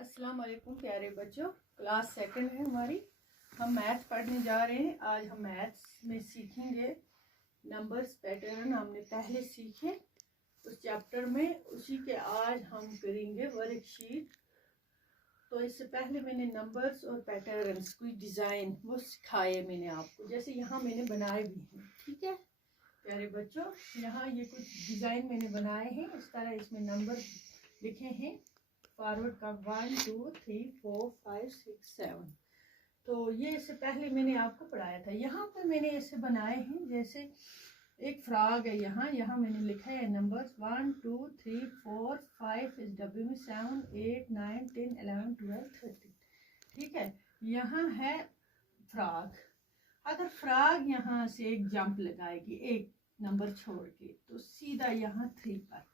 अस्सलाम वालेकुम प्यारे बच्चों। क्लास सेकंड है हमारी। हम मैथ्स पढ़ने जा रहे हैं। आज हम मैथ्स में सीखेंगे नंबर्स पैटर्न। हमने पहले सीखे उस चैप्टर में, उसी के आज हम करेंगे वर्कशीट। तो इससे पहले मैंने नंबर्स और पैटर्न्स कोई डिज़ाइन वो सिखाए मैंने आपको, जैसे यहाँ मैंने बनाए भी हैं। ठीक है प्यारे बच्चों, यहाँ ये कुछ डिज़ाइन मैंने बनाए हैं। इस तरह इसमें नंबर लिखे हैं फॉरवर्ड का 1 2 3 4 5 6 7। तो ये इससे पहले मैंने आपको पढ़ाया था। यहाँ पर मैंने ऐसे बनाए हैं जैसे एक फ्रॉग है। यहाँ मैंने लिखा है नंबर्स 1 2 3 4 5 इस डब्बे में 7 8 9 10 11 12 13। ठीक है, यहाँ है फ्रॉग। अगर फ्रॉग यहाँ से एक जंप लगाएगी एक नंबर छोड़ के, तो सीधा यहाँ 3 पर,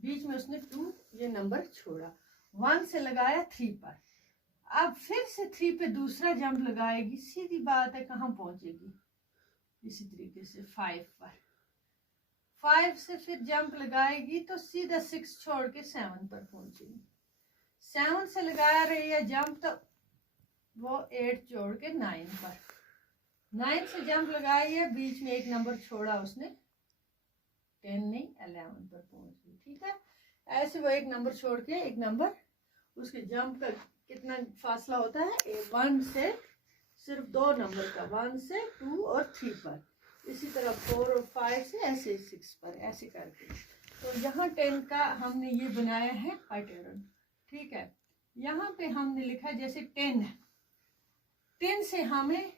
बीच में उसने 2 ये नंबर छोड़ा, 1 से लगाया 3 पर। अब फिर से 3 पे दूसरा जंप लगाएगी, सीधी बात है कहाँ पहुंचेगी, इसी तरीके से 5 पर। 5 से फिर जंप लगाएगी तो सीधा 6 छोड़ के 7 पर पहुंचेगी। 7 से लगा रही है जंप तो वो 8 छोड़ के 9 पर। 9 से जंप लगाई है, बीच में एक नंबर छोड़ा उसने, 10 नहीं 11 पर पहुंच गई। ठीक है, ऐसे वो एक नंबर छोड़ के एक नंबर, उसके जंप का कितना फासला होता है, 1 से सिर्फ 2 नंबर का, 1 से 2 और 3 पर। इसी तरह 4 और 5 से ऐसे 6 पर, ऐसे करके। तो यहाँ 10 का हमने ये बनाया है पैटर्न। ठीक है, यहाँ पे हमने लिखा जैसे 10 से हमें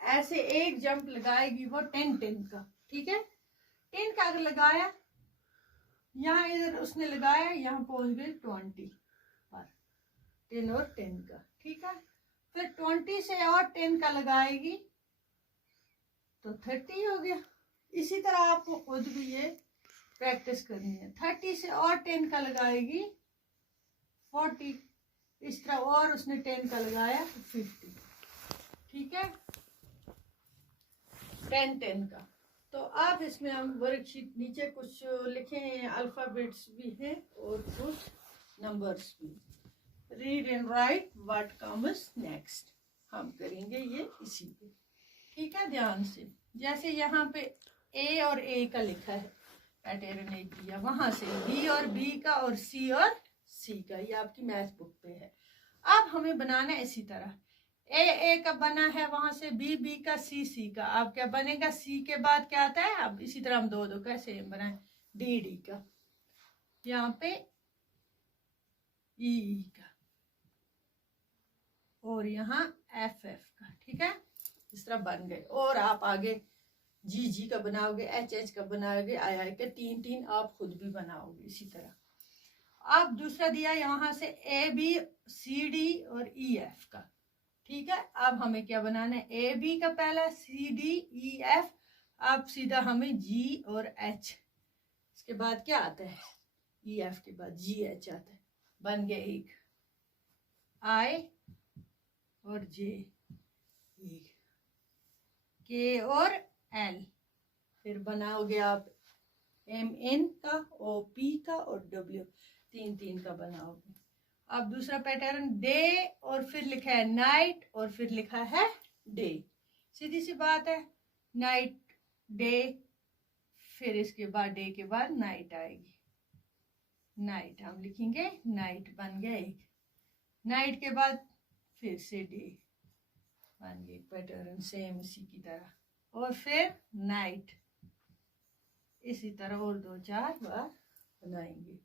ऐसे एक जंप लगाएगी वो 10 का। ठीक है, 10 का अगर लगाया, यहाँ इधर उसने लगाया, यहाँ पहुंच गई 20 पर, 10 और 10 का। ठीक है, फिर 20 से और 10 का लगाएगी तो 30 हो गया। इसी तरह आपको खुद भी ये प्रैक्टिस करनी है। 30 से और 10 का लगाएगी 40, इस तरह और उसने 10 का लगाया 50। ठीक है, 10 का। तो आप इसमें हम वर्कशीट नीचे कुछ लिखे हैं, अल्फाबेट्स भी हैं और कुछ नंबर्स भी। Read and right what comes next, हम करेंगे ये इसी पे। ठीक है, ध्यान से। जैसे यहाँ पे ए और ए का लिखा है पैटर्न एक दिया, वहां से बी और बी का और सी और सी का, ये आपकी मैथ बुक पे है। अब हमें बनाना है इसी तरह, ए का बना है, वहां से बी का, सी का। अब क्या बनेगा, सी के बाद क्या आता है, अब इसी तरह हम दो कैसे बनाए, डी का, यहाँ पे ई का, और यहाँ एफ का। ठीक है, इस तरह बन गए। और आप आगे जी का बनाओगे, एच का बनाओगे, आई का, 3 आप खुद भी बनाओगे इसी तरह। अब दूसरा दिया यहाँ से ए बी सी डी और ई एफ का। ठीक है, अब हमें क्या बनाना है, ए बी का पहला, सी डी ई एफ, अब सीधा हमें जी और एच, इसके बाद क्या आता है, ई एफ के बाद जी एच आता है। बन गया एक आई और जे, के और एल, फिर बनाओगे आप एम एन का, ओ पी का और डब्ल्यू, 3 का बनाओगे। अब दूसरा पैटर्न डे, और फिर लिखा है नाइट, और फिर लिखा है डे। सीधी सी बात है, नाइट डे, फिर इसके बाद डे के बाद नाइट आएगी, नाइट हम लिखेंगे, नाइट बन गया एक। नाइट के बाद फिर से डे बन गया पैटर्न सेम इसी की तरह, और फिर नाइट, इसी तरह और 2-4 बार बनाएंगे।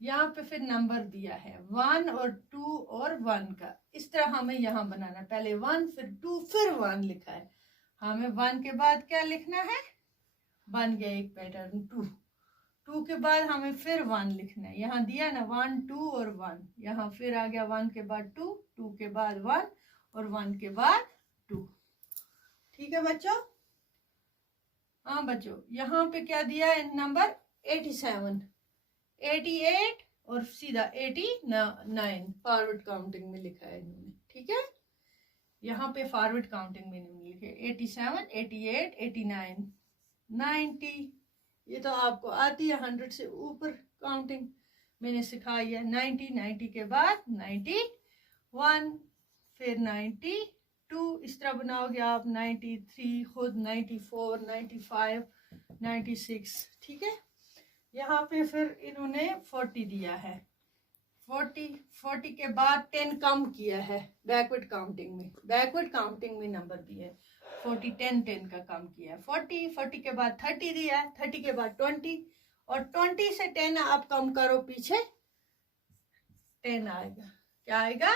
यहाँ पे फिर नंबर दिया है 1 और 2 और 1 का, इस तरह हमें यहाँ बनाना, पहले 1 फिर 2 फिर 1 लिखा है। हमें 1 के बाद क्या लिखना है, बन गया एक पैटर्न 2 के बाद हमें फिर 1 लिखना है। यहाँ दिया ना 1 2 और 1, यहाँ फिर आ गया 1 के बाद 2 के बाद 1 और 1 के बाद 2। ठीक है बच्चों, हाँ बच्चों, यहाँ पे क्या दिया है नंबर 87, 88 और सीधा 89 फॉरवर्ड काउंटिंग में लिखा है इन्होंने। ठीक है, यहाँ पे फॉरवर्ड काउंटिंग में इन्होंने लिखे 87 88 89 90। ये तो आपको आती है 100 से ऊपर काउंटिंग, मैंने सिखाई है। 90, 90 के बाद 91, फिर 92, इस तरह बनाओगे आप। 93 खुद, 94, 95, 96, ठीक है। यहाँ पे फिर इन्होंने 40 दिया है। 40 के बाद 10 कम किया है बैकवर्ड काउंटिंग में। बैकवर्ड काउंटिंग में नंबर दिए 40, 10 का कम किया है। 40 के बाद 30 दिया है। 30 के बाद 20, और 20 से 10 आप कम करो पीछे, 10 आएगा। क्या आएगा?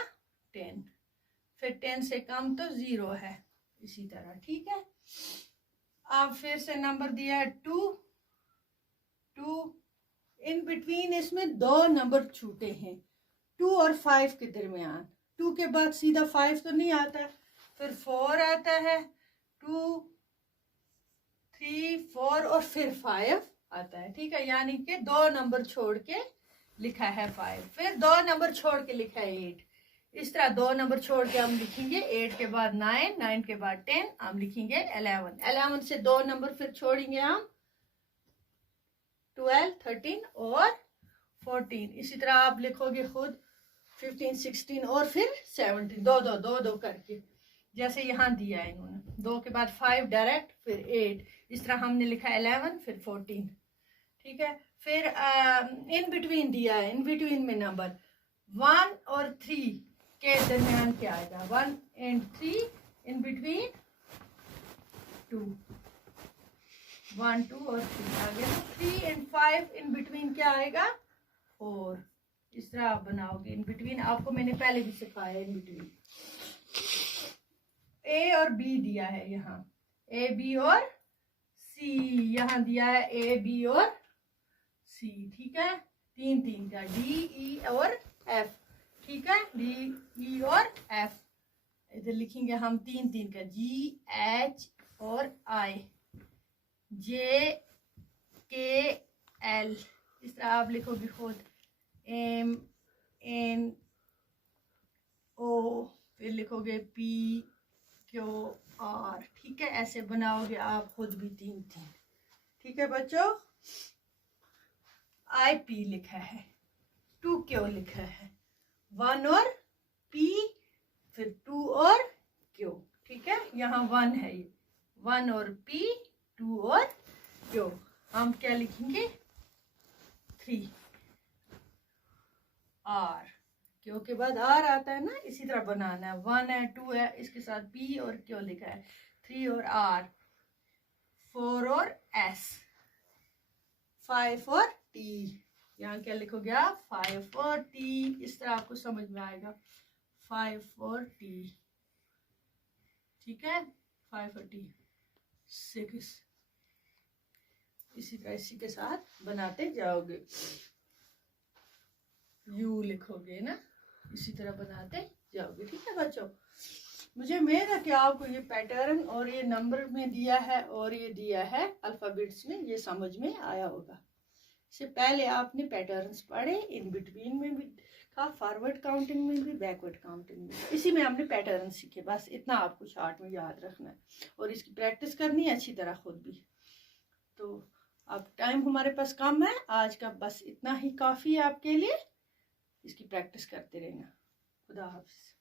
10। फिर 10 से कम तो 0 है, इसी तरह, ठीक है। अब फिर से नंबर दिया है 2। इन बिटवीन इसमें 2 नंबर छूटे हैं, 2 और 5 के दरमियान। 2 के बाद सीधा 5 तो नहीं आता, फिर 4 आता है, 2, 3, 4 और फिर 5 आता है, ठीक है। यानी कि 2 नंबर छोड़ के लिखा है 5, फिर 2 नंबर छोड़ के लिखा है 8। इस तरह 2 नंबर छोड़ के हम लिखेंगे 8 के बाद 9, 9 के बाद 10, हम लिखेंगे 11। 11 से 2 नंबर फिर छोड़ेंगे हम 12, 13 और 14। इसी तरह आप लिखोगे खुद 15, 16 और फिर 17, दो करके, जैसे यहाँ दिया है इन्होंने। 2 के बाद 5 डायरेक्ट, फिर 8, इस तरह हमने लिखा 11, फिर 14, ठीक है। फिर इन बिटवीन दिया है, इन बिटवीन में नंबर 1 और 3 के दरमियान क्या आएगा? 1 and 3 इन बिटवीन 2, 1, 2 और 3 आ गया। 3 and 5 इन बिटवीन क्या आएगा? 4। इस तरह आप बनाओगे इन बिटवीन। आपको मैंने पहले भी सिखाया इन बिटवीन। ए और बी दिया है यहाँ, ए बी और सी यहाँ दिया है, ए बी और सी, ठीक है। 3 का, डी ई और एफ, ठीक है। डी ई और एफ इधर लिखेंगे हम 3 का, जी एच और आई, जे के एल, इस तरह आप लिखोगे खुद, एम एन ओ, फिर लिखोगे पी क्यू आर, ठीक है। ऐसे बनाओगे आप खुद भी 3, ठीक है बच्चों। आई पी लिखा है, 2 क्यू लिखा है, 1 और पी, फिर 2 और क्यू, ठीक है। यहाँ 1 है, ये 1 और पी, 2 और क्यू। हम क्या लिखेंगे? 3 आर, क्यू के बाद आर आता है ना, इसी तरह बनाना है। 1 है, 2 है, इसके साथ पी और क्यू लिखा है, 3 और आर, 4 और एस, 5 और टी। यहाँ क्या लिखोगे आप? 5 और टी, इस तरह आपको समझ में आएगा, 5 और टी, ठीक है। 5 और टी, 6, इसी तरह इसी के साथ बनाते जाओगे। यू लिखोगे ना, इसी तरह बनाते जाओगे, ठीक है बच्चों। मुझे उम्मीद है कि आपको ये पैटर्न और ये नंबर में दिया है और ये दिया है अल्फाबेट्स में, ये समझ में आया होगा। इससे पहले आपने पैटर्न्स पढ़े, इन बिटवीन में भी था, फॉरवर्ड काउंटिंग में भी, बैकवर्ड काउंटिंग में, इसी में हमने पैटर्न सीखे। बस इतना आपको चार्ट में याद रखना है और इसकी प्रैक्टिस करनी है अच्छी तरह खुद भी। तो अब टाइम हमारे पास कम है, आज का बस इतना ही काफ़ी है आपके लिए। इसकी प्रैक्टिस करते रहना। खुदा हाफिज़।